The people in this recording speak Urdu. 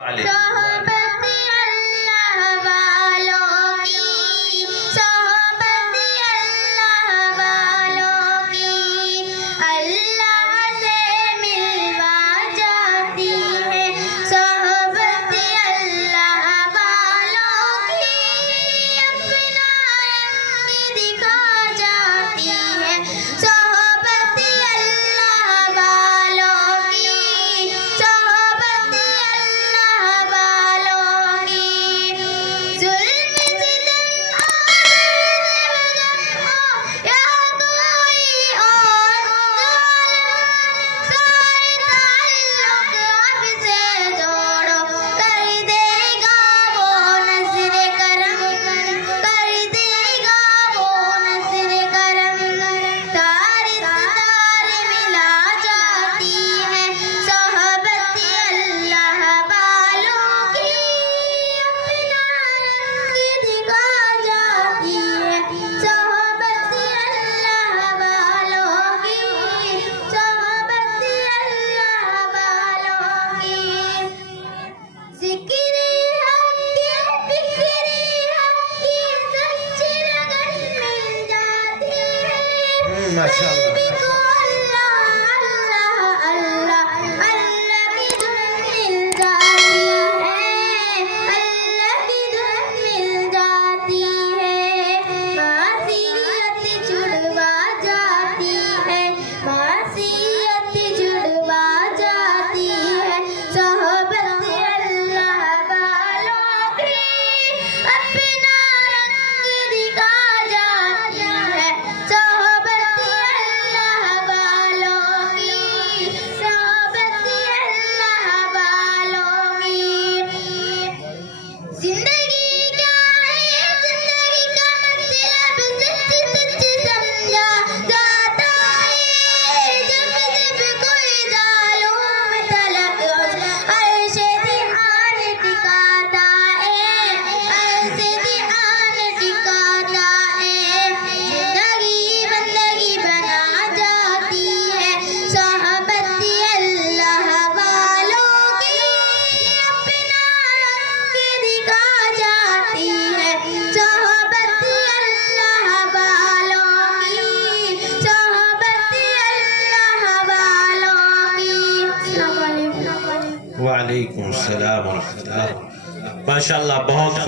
صحبت اللہ والوں کی، صحبت اللہ والوں کی اللہ سے ملوا جاتی ہے، صحبت اللہ والوں کی اپنا رنگ دکھا جاتی ہے، صحبت اللہ والوں کی، صحبت اللہ والوں کی، ظلم ستم اور یا کوئی اور ظالم، سارے تعلق اب سے جوڑو، کر دے گا وہ نظر کرم، کر دے گا وہ نظر کرم، تار ستار ملا جاتی ہے، صحبت اللہ والوں کی اپنا رنگ دکھا جاتی ہے، صحبت اللہ والوں کی، صحبت اللہ والوں کی، ذکر حق کی فکر حق کی سچ لگن مل جاتی ہے، قلب کو اللہ اللہ اللہ اللہ کی دھن مل جاتی ہے، اللہ کی دھن مل جاتی ہے، معصیت چھڑوا جاتی ہے، معصیت چھڑوا جاتی ہے، صحبت اللہ والوں کی اپنا رنگ دکھا جاتی ہے، صحبت اللہ والوں کی، صحبت اللہ والوں کی، زندگی کیا ہے زندگی کا مطلب سچ سچ سمجھا جاتا ہے، جب جب کوئی ظالم تلک عرش دھیان ٹکاتا ہے، عرش دھیان ٹکاتا ہے، زندگی بندگی بنا جاتی ہے، صحبت اللہ والوں کی اپنا رنگ دکھا جاتی ہے، صحبت اللہ والوں کی، صحبت اللہ والوں کی۔ السلام علیکم۔ وعلیکم السلام ورحمۃ اللہ۔ ماشاءاللہ بہت